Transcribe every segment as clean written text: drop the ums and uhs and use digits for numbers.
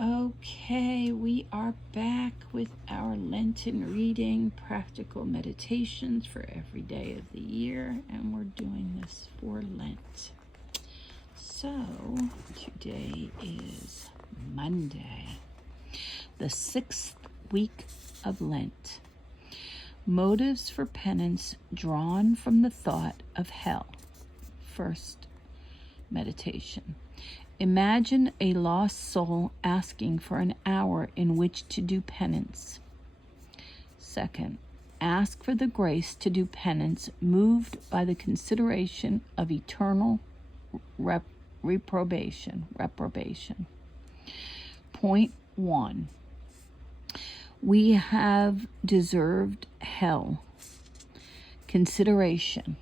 Okay, we are back with our Lenten reading, practical meditations for every day of the year, and we're doing this for Lent. So, today is Monday, the 6th week of Lent. Motives for penance drawn from the thought of hell. First meditation. Imagine a lost soul asking for an hour in which to do penance. Second, ask for the grace to do penance moved by the consideration of eternal reprobation. Point 1. We have deserved hell. Consideration.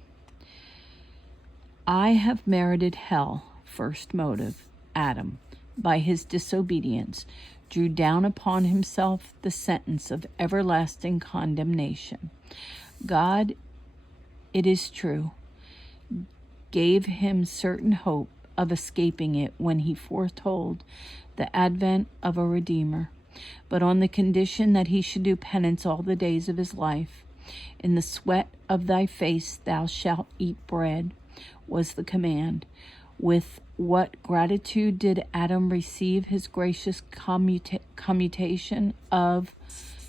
I have merited hell. First motive, Adam, by his disobedience, drew down upon himself the sentence of everlasting condemnation. God, it is true, gave him certain hope of escaping it when he foretold the advent of a Redeemer, but on the condition that he should do penance all the days of his life. In the sweat of thy face thou shalt eat bread, was the command. With what gratitude did Adam receive his gracious commutation of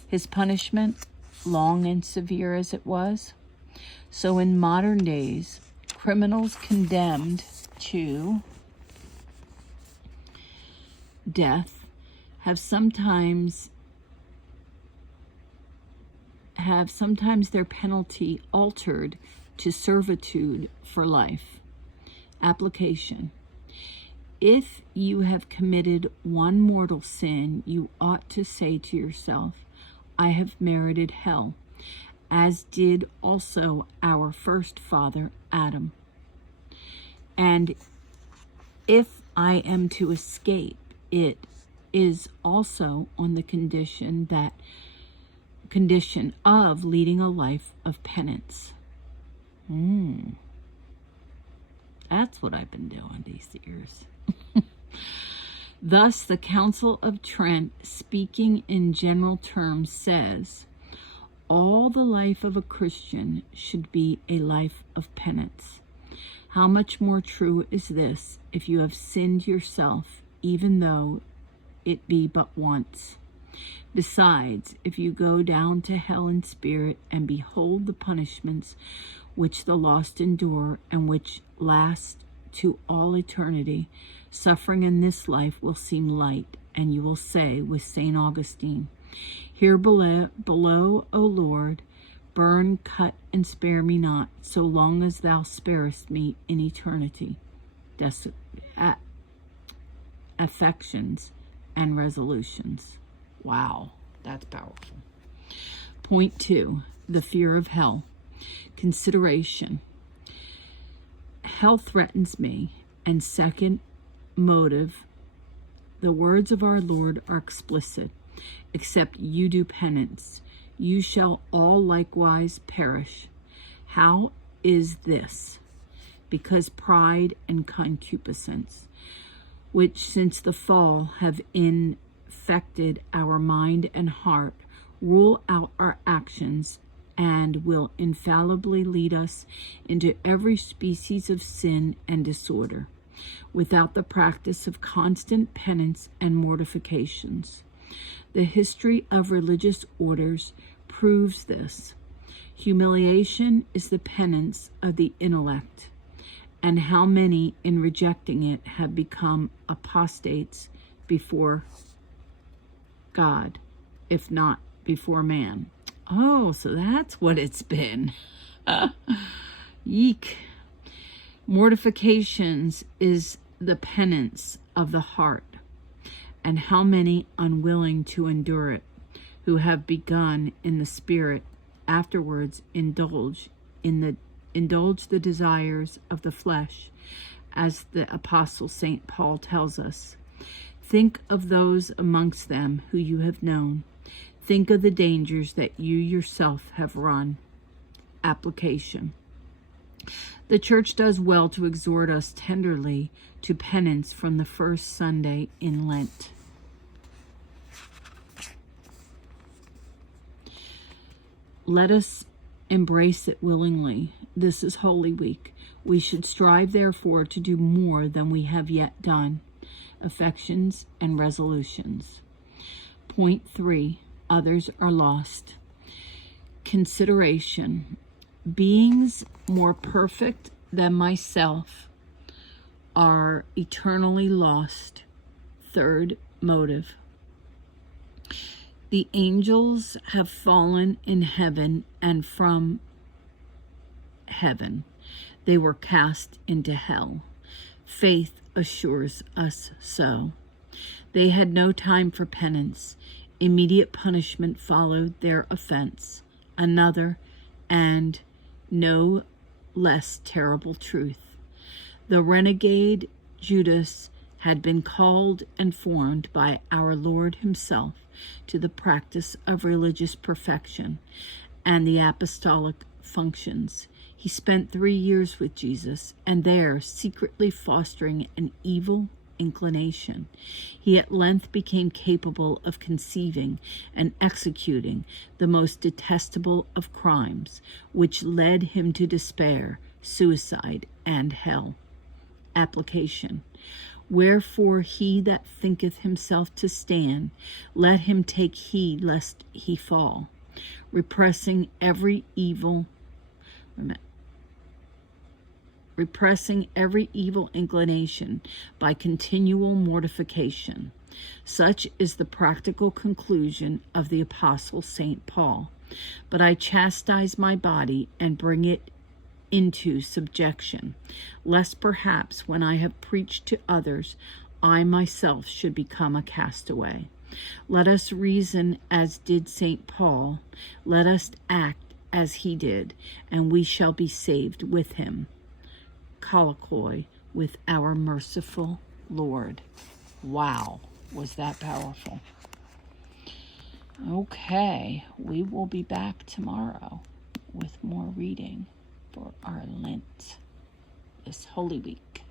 his punishment, long and severe as it was? So in modern days, criminals condemned to death have sometimes their penalty altered to servitude for life. Application. If you have committed one mortal sin, you ought to say to yourself, I have merited hell, as did also our first father, Adam. And if I am to escape, it is also on the condition of leading a life of penance. That's what I've been doing these years. Thus, the Council of Trent, speaking in general terms, says, all the life of a Christian should be a life of penance. How much more true is this if you have sinned yourself, even though it be but once? Besides, if you go down to hell in spirit and behold the punishments which the lost endure and which last to all eternity, suffering in this life will seem light, and you will say with St. Augustine, here below, O Lord, burn, cut, and spare me not, so long as thou sparest me in eternity. Affections and resolutions. Wow, that's powerful. Point 2, the fear of hell. Consideration. Hell threatens me. And second motive, the words of our Lord are explicit. Except you do penance, you shall all likewise perish. How is this? Because pride and concupiscence, which since the fall have infected our mind and heart, rule out our actions and will infallibly lead us into every species of sin and disorder, without the practice of constant penance and mortifications. The history of religious orders proves this. Humiliation is the penance of the intellect, and how many in rejecting it have become apostates before God, if not before man. Oh, so that's what it's been. Yeek. Mortifications is the penance of the heart, and how many unwilling to endure it, who have begun in the spirit, afterwards indulge the desires of the flesh, as the Apostle St. Paul tells us. Think of those amongst them who you have known. Think of the dangers that you yourself have run. Application. The Church does well to exhort us tenderly to penance from the first Sunday in Lent. Let us embrace it willingly. This is Holy Week. We should strive, therefore, to do more than we have yet done. Affections and resolutions. Point 3. Others are lost. Consideration. Beings more perfect than myself are eternally lost. Third motive. The angels have fallen in heaven, and from heaven they were cast into hell. Faith assures us so. They had no time for penance. Immediate punishment followed their offense. Another and no less terrible truth. The renegade Judas had been called and formed by our Lord himself to the practice of religious perfection and the apostolic functions. He spent 3 years with Jesus, and there, secretly fostering an evil inclination, he at length became capable of conceiving and executing the most detestable of crimes, which led him to despair, suicide, and hell. Application. Wherefore he that thinketh himself to stand, let him take heed lest he fall, repressing every evil inclination by continual mortification. Such is the practical conclusion of the Apostle St. Paul. But I chastise my body and bring it into subjection, lest perhaps when I have preached to others, I myself should become a castaway. Let us reason as did St. Paul. Let us act as he did, and we shall be saved with him. Colloquy with our merciful Lord. Wow, was that powerful? Okay, we will be back tomorrow with more reading for our Lent this Holy Week.